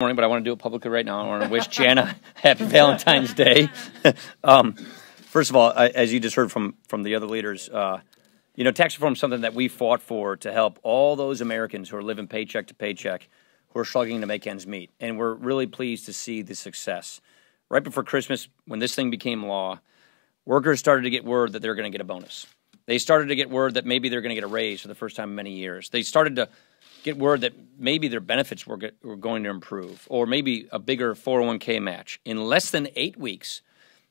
morning, but I want to do it publicly right now. I want to wish Jana happy Valentine's Day. First of all, as you just heard from the other leaders, tax reform is something that we fought for to help all those Americans who are living paycheck to paycheck, who are struggling to make ends meet. And we're really pleased to see the success. Right before Christmas, when this thing became law, workers started to get word that they're going to get a bonus. They started to get word that maybe they're going to get a raise for the first time in many years. They started to get word that maybe their benefits were going to improve, or maybe a bigger 401k match. In less than 8 weeks,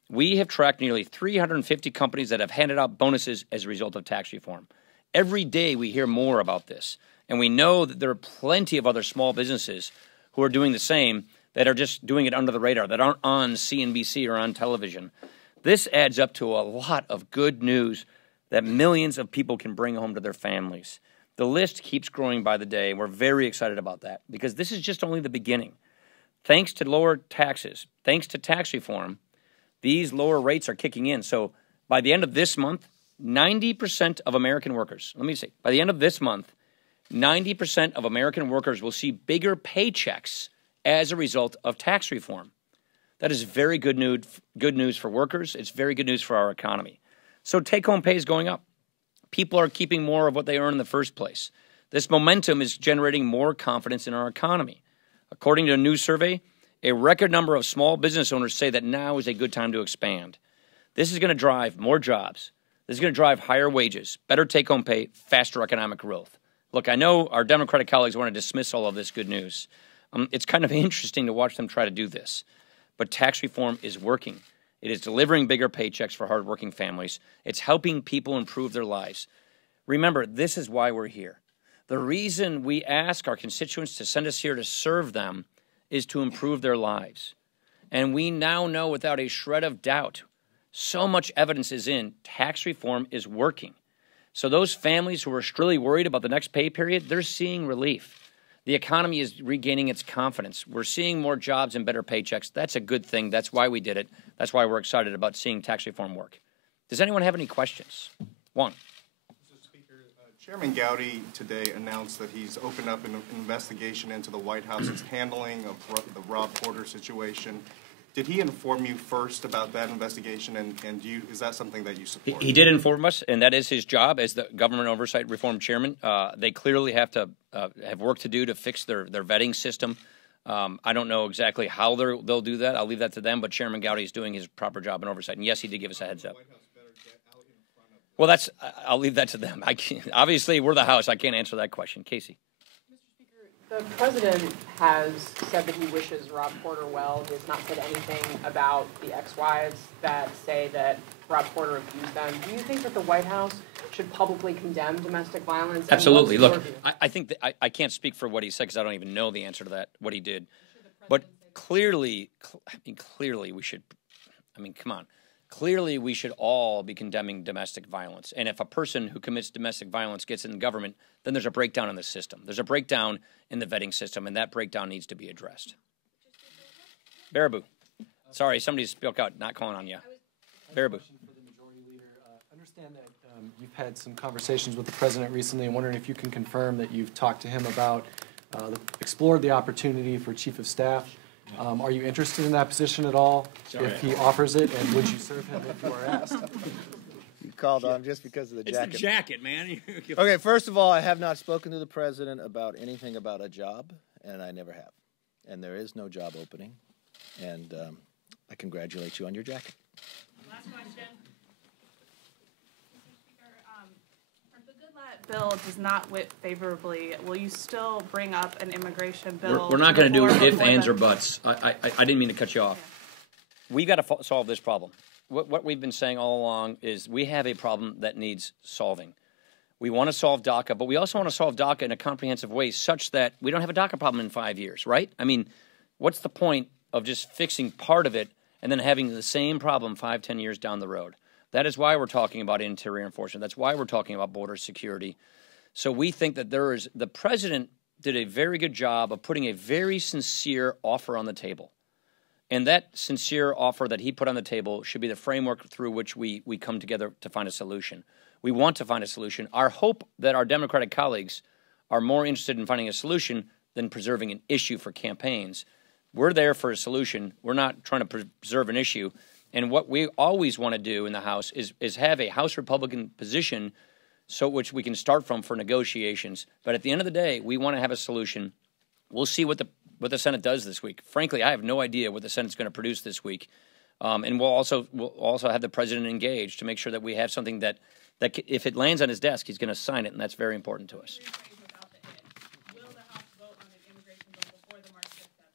we have tracked nearly 350 companies that have handed out bonuses as a result of tax reform. Every day we hear more about this, and we know that there are plenty of other small businesses who are doing the same, that are just doing it under the radar, that aren't on CNBC or on television. This adds up to a lot of good news that millions of people can bring home to their families. The list keeps growing by the day, and we're very excited about that because this is just only the beginning. Thanks to lower taxes, thanks to tax reform, these lower rates are kicking in. So by the end of this month, 90% of American workers, by the end of this month, 90% of American workers will see bigger paychecks as a result of tax reform. That is very good news for workers. It's very good news for our economy. So take-home pay is going up. People are keeping more of what they earn in the first place. This momentum is generating more confidence in our economy. According to a new survey, a record number of small business owners say that now is a good time to expand. This is going to drive more jobs. This is going to drive higher wages, better take-home pay, faster economic growth. Look, I know our Democratic colleagues want to dismiss all of this good news. It's kind of interesting to watch them try to do this. But tax reform is working. It is delivering bigger paychecks for hardworking families. It's helping people improve their lives. Remember, this is why we're here. The reason we ask our constituents to send us here to serve them is to improve their lives. And we now know without a shred of doubt, so much evidence is in, tax reform is working. So those families who are really worried about the next pay period, they're seeing relief. The economy is regaining its confidence. We're seeing more jobs and better paychecks. That's a good thing. That's why we did it. That's why we're excited about seeing tax reform work. Does anyone have any questions? One. Mr. Speaker, Chairman Gowdy today announced that he's opened up an investigation into the White House's handling of the Rob Porter situation. Did he inform you first about that investigation, and is that something that you support? He did inform us, and that is his job as the Government Oversight Reform Chairman. They clearly have to have work to do to fix their vetting system. I don't know exactly how they'll do that. I'll leave that to them, but Chairman Gowdy is doing his proper job in oversight. And yes, he did give us a heads up. Well, I'll leave that to them. Obviously, we're the House. I can't answer that question. Casey. The president has said that he wishes Rob Porter well. He has not said anything about the ex-wives that say that Rob Porter abused them. Do you think that the White House should publicly condemn domestic violence? Absolutely. Look, I think that I can't speak for what he said because I don't even know the answer to that, what he did. But clearly we should, come on. Clearly, we should all be condemning domestic violence. And if a person who commits domestic violence gets in government, then there's a breakdown in the system. There's a breakdown in the vetting system, and that breakdown needs to be addressed. Baraboo. Sorry, somebody spoke out, not calling on you. Baraboo. For the Majority Leader, understand that you've had some conversations with the President recently. I'm wondering if you can confirm that you've talked to him about, explored the opportunity for Chief of Staff. Are you interested in that position at all? Sorry. If he offers it, and would you serve him if you were asked? You called on just because of the jacket. It's the jacket, man. Okay, first of all, I have not spoken to the President about anything about a job, and I never have. And there is no job opening. And I congratulate you on your jacket. Last question. Bill does not whip favorably, will you still bring up an immigration bill? We're not going to do ifs, ands, or buts. I didn't mean to cut you off. Yeah. We've got to solve this problem. What we've been saying all along is we have a problem that needs solving. We want to solve DACA, but we also want to solve DACA in a comprehensive way such that we don't have a DACA problem in 5 years, right? What's the point of just fixing part of it and then having the same problem 5, 10 years down the road? That is why we're talking about interior enforcement. That's why we're talking about border security. So we think that the president did a very good job of putting a very sincere offer on the table. And that sincere offer that he put on the table should be the framework through which we come together to find a solution. We want to find a solution. Our hope that our Democratic colleagues are more interested in finding a solution than preserving an issue for campaigns We're there for a solution. We're not trying to preserve an issue. And what we always want to do in the House is have a House Republican position so which we can start from for negotiations. But at the end of the day, we want to have a solution. We'll see what the Senate does this week. Frankly, I have no idea what the Senate's going to produce this week. And we'll also have the president engaged to make sure that we have something that if it lands on his desk, he's going to sign it, and that's very important to us.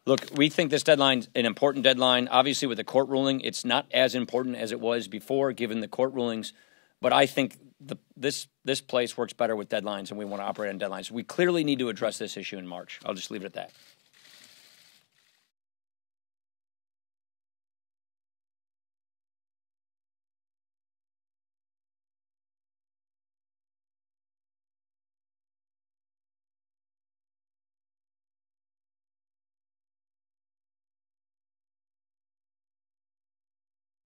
Look, we think this deadline's an important deadline. Obviously, with the court ruling, it's not as important as it was before, given the court rulings. But I think this place works better with deadlines, and we want to operate on deadlines. We clearly need to address this issue in March. I'll just leave it at that.